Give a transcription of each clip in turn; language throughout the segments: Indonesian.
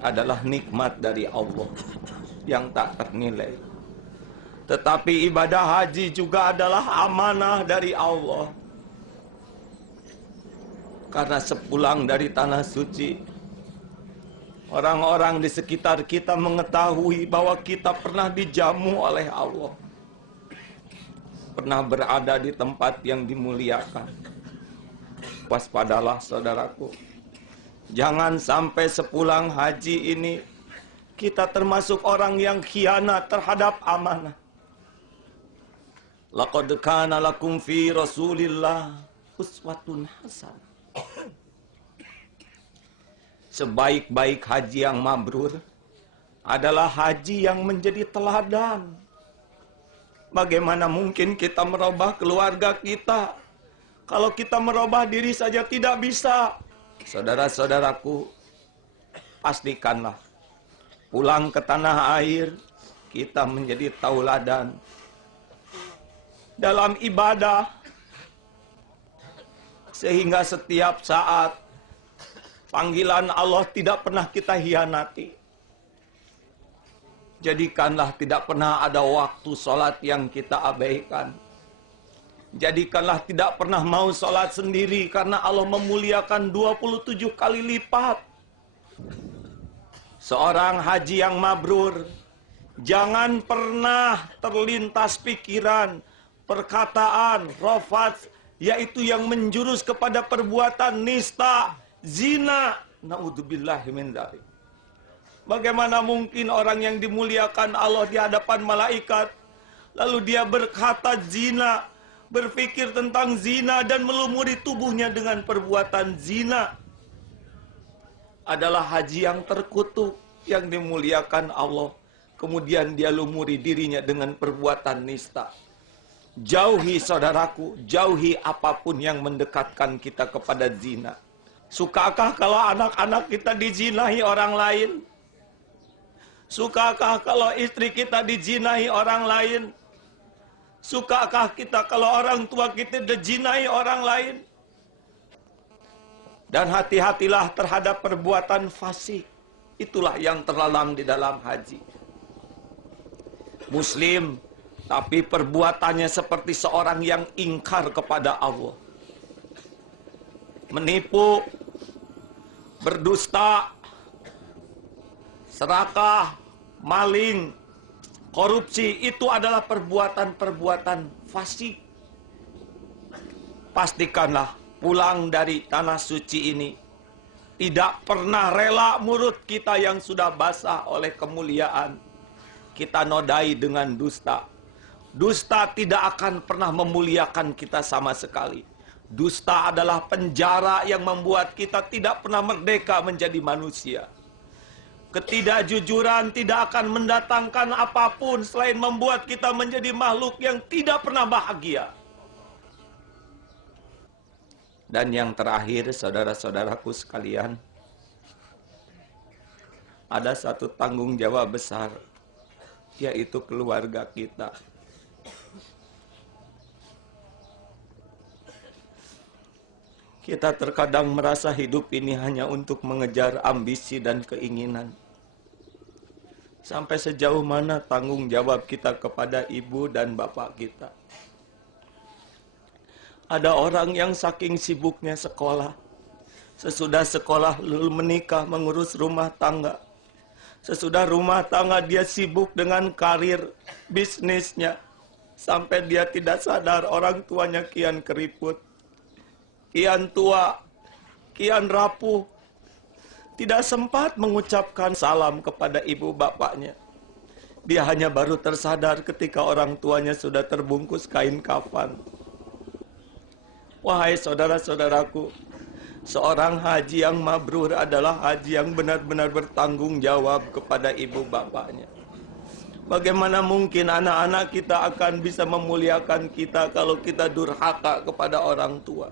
adalah nikmat dari Allah yang tak ternilai. Tetapi ibadah haji juga adalah amanah dari Allah. Karena sepulang dari tanah suci, orang-orang di sekitar kita mengetahui bahwa kita pernah dijamu oleh Allah, pernah berada di tempat yang dimuliakan. Waspadalah saudaraku, jangan sampai sepulang haji ini kita termasuk orang yang khianat terhadap amanah. Laqad kana lakum fi Rasulillah uswatun hasanah. Sebaik-baik haji yang mabrur adalah haji yang menjadi teladan. Bagaimana mungkin kita merubah keluarga kita kalau kita merubah diri saja tidak bisa? Saudara-saudaraku, pastikanlah pulang ke tanah air kita menjadi tauladan dalam ibadah, sehingga setiap saat panggilan Allah tidak pernah kita hianati. Jadikanlah tidak pernah ada waktu sholat yang kita abaikan. Jadikanlah tidak pernah mau sholat sendiri, karena Allah memuliakan 27 kali lipat. Seorang haji yang mabrur, jangan pernah terlintas pikiran, perkataan, rafats, yaitu yang menjurus kepada perbuatan nista, zina. Naudzubillahi min dzalik. Bagaimana mungkin orang yang dimuliakan Allah di hadapan malaikat, lalu dia berkata zina, berpikir tentang zina dan melumuri tubuhnya dengan perbuatan zina? Adalah haji yang terkutuk, yang dimuliakan Allah, kemudian dia lumuri dirinya dengan perbuatan nista. Jauhi saudaraku, jauhi apapun yang mendekatkan kita kepada zina. Sukakah kalau anak-anak kita dizinahi orang lain? Sukakah kalau istri kita dizinahi orang lain? Sukakah kita kalau orang tua kita dizinahi orang lain? Dan hati-hatilah terhadap perbuatan fasik. Itulah yang terlalang di dalam haji. Muslim, tapi perbuatannya seperti seorang yang ingkar kepada Allah. Menipu, berdusta, serakah, maling, korupsi, itu adalah perbuatan-perbuatan fasik. Pastikanlah pulang dari tanah suci ini tidak pernah rela mulut kita yang sudah basah oleh kemuliaan kita nodai dengan dusta. Dusta tidak akan pernah memuliakan kita sama sekali. Dusta adalah penjara yang membuat kita tidak pernah merdeka menjadi manusia. Ketidakjujuran tidak akan mendatangkan apapun selain membuat kita menjadi makhluk yang tidak pernah bahagia. Dan yang terakhir, saudara-saudaraku sekalian, ada satu tanggung jawab besar, yaitu keluarga kita. Kita terkadang merasa hidup ini hanya untuk mengejar ambisi dan keinginan. Sampai sejauh mana tanggung jawab kita kepada ibu dan bapak kita? Ada orang yang saking sibuknya sekolah, sesudah sekolah lalu menikah, mengurus rumah tangga. Sesudah rumah tangga dia sibuk dengan karir bisnisnya, sampai dia tidak sadar orang tuanya kian keriput, kian tua, kian rapuh. Tidak sempat mengucapkan salam kepada ibu bapaknya. Dia hanya baru tersadar ketika orang tuanya sudah terbungkus kain kafan. Wahai saudara-saudaraku, seorang haji yang mabrur adalah haji yang benar-benar bertanggung jawab kepada ibu bapaknya. Bagaimana mungkin anak-anak kita akan bisa memuliakan kita kalau kita durhaka kepada orang tua?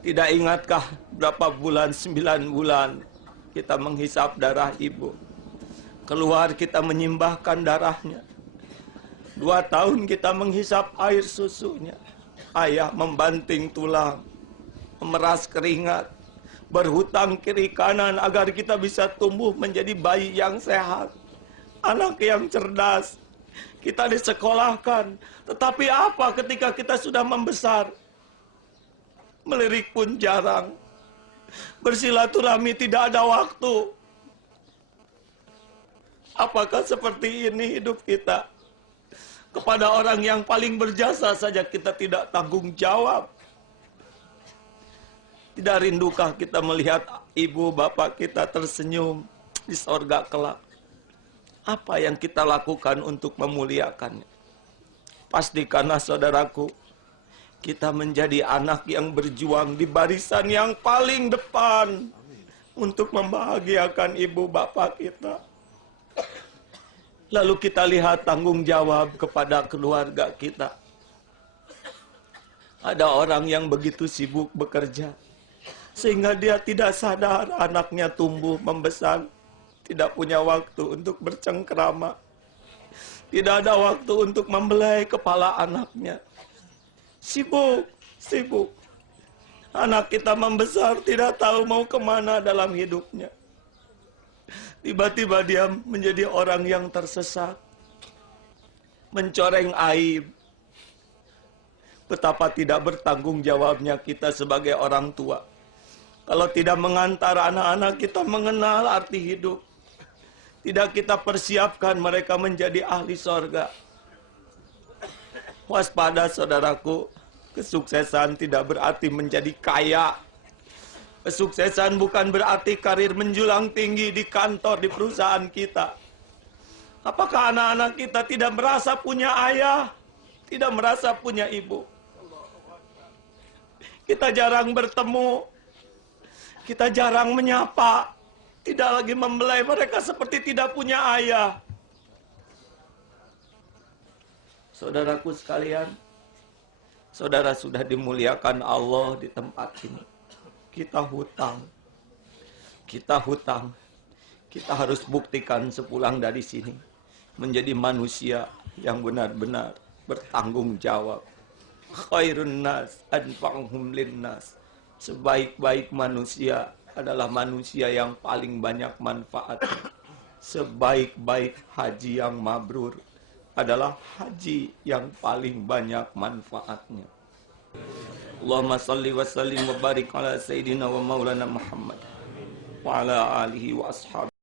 Tidak ingatkah berapa bulan, 9 bulan kita menghisap darah ibu. Keluar kita menyimbahkan darahnya. 2 tahun kita menghisap air susunya. Ayah membanting tulang, memeras keringat, berhutang kiri kanan agar kita bisa tumbuh menjadi bayi yang sehat, anak yang cerdas. Kita disekolahkan, tetapi apa ketika kita sudah membesar? Melirik pun jarang, bersilaturahmi tidak ada waktu. Apakah seperti ini hidup kita? Kepada orang yang paling berjasa saja kita tidak tanggung jawab. Tidak rindukah kita melihat ibu bapak kita tersenyum di sorga kelak? Apa yang kita lakukan untuk memuliakannya? Pastikanlah saudaraku, kita menjadi anak yang berjuang di barisan yang paling depan untuk membahagiakan ibu bapak kita. Lalu kita lihat tanggung jawab kepada keluarga kita. Ada orang yang begitu sibuk bekerja, sehingga dia tidak sadar anaknya tumbuh membesar. Tidak punya waktu untuk bercengkrama. Tidak ada waktu untuk membelai kepala anaknya. Sibuk. Anak kita membesar, tidak tahu mau kemana dalam hidupnya. Tiba-tiba dia menjadi orang yang tersesat. Mencoreng aib. Betapa tidak bertanggung jawabnya kita sebagai orang tua. Kalau tidak mengantar anak-anak kita mengenal arti hidup. Tidak kita persiapkan mereka menjadi ahli sorga. Waspada saudaraku, kesuksesan tidak berarti menjadi kaya. Kesuksesan bukan berarti karir menjulang tinggi di kantor, di perusahaan kita. Apakah anak-anak kita tidak merasa punya ayah? Tidak merasa punya ibu? Kita jarang bertemu. Kita jarang menyapa. Tidak lagi membelai mereka seperti tidak punya ayah. Saudaraku sekalian, saudara sudah dimuliakan Allah di tempat ini. Kita hutang. Kita harus buktikan sepulang dari sini. Menjadi manusia yang benar-benar bertanggung jawab. Khairun nas anfa'uhum linnas. Sebaik-baik manusia adalah manusia yang paling banyak manfaatnya. Sebaik-baik haji yang mabrur adalah haji yang paling banyak manfaatnya. Allahumma salli wa sallim wa barik ala sayyidina wa maulana Muhammad wa ala alihi wa ashabihi.